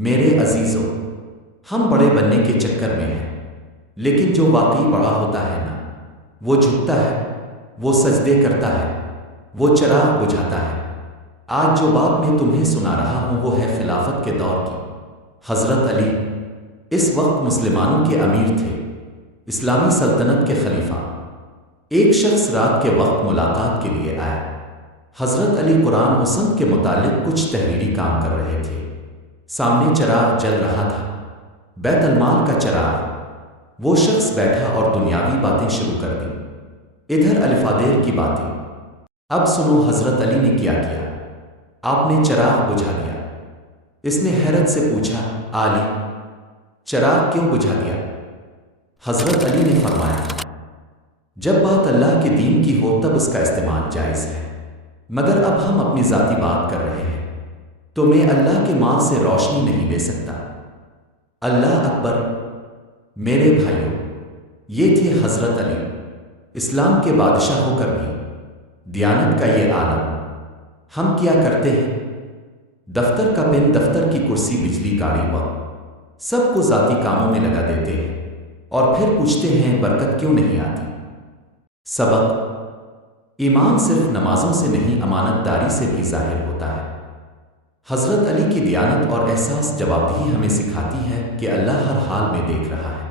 میرے عزیزوں، ہم بڑے بننے کے چکر میں ہیں، لیکن جو واقعی بڑا ہوتا ہے نا، وہ جھکتا ہے، وہ سجدے کرتا ہے، وہ چراغ بجھاتا ہے۔ آج جو بات میں تمہیں سنا رہا ہوں وہ ہے خلافت کے دور کی۔ حضرت علی اس وقت مسلمانوں کے امیر تھے، اسلامی سلطنت کے خلیفہ۔ ایک شخص رات کے وقت ملاقات کے لیے آیا۔ حضرت علی قرآن و سنت کے متعلق کچھ تحریری کام کر رہے تھے۔ سامنے چراغ جل رہا تھا، بیت المال کا چراغ۔ وہ شخص بیٹھا اور دنیاوی باتیں شروع کر دی، ادھر الفادیر کی باتیں۔ اب سنو حضرت علی نے کیا کیا۔ آپ نے چراغ بجھا دیا۔ اس نے حیرت سے پوچھا، علی، چراغ کیوں بجھا دیا؟ حضرت علی نے فرمایا، جب بات اللہ کے دین کی ہو تب اس کا استعمال جائز ہے، مگر اب ہم اپنی ذاتی بات کر رہے ہیں تو میں اللہ کے مال سے روشنی نہیں لے سکتا۔ اللہ اکبر۔ میرے بھائیوں، یہ تھے حضرت علی، اسلام کے بادشاہ ہو کر بھی دیانت کا یہ عالم۔ ہم کیا کرتے ہیں؟ دفتر کا پن، دفتر کی کرسی، بجلی، گاڑی، وقت، سب کو ذاتی کاموں میں لگا دیتے ہیں اور پھر پوچھتے ہیں برکت کیوں نہیں آتی؟ سبق: ایمان صرف نمازوں سے نہیں، امانت داری سے بھی ظاہر ہوتا ہے۔ حضرت علی کی دیانت اور احساس جوابدہی ہمیں سکھاتی ہے کہ اللہ ہر حال میں دیکھ رہا ہے۔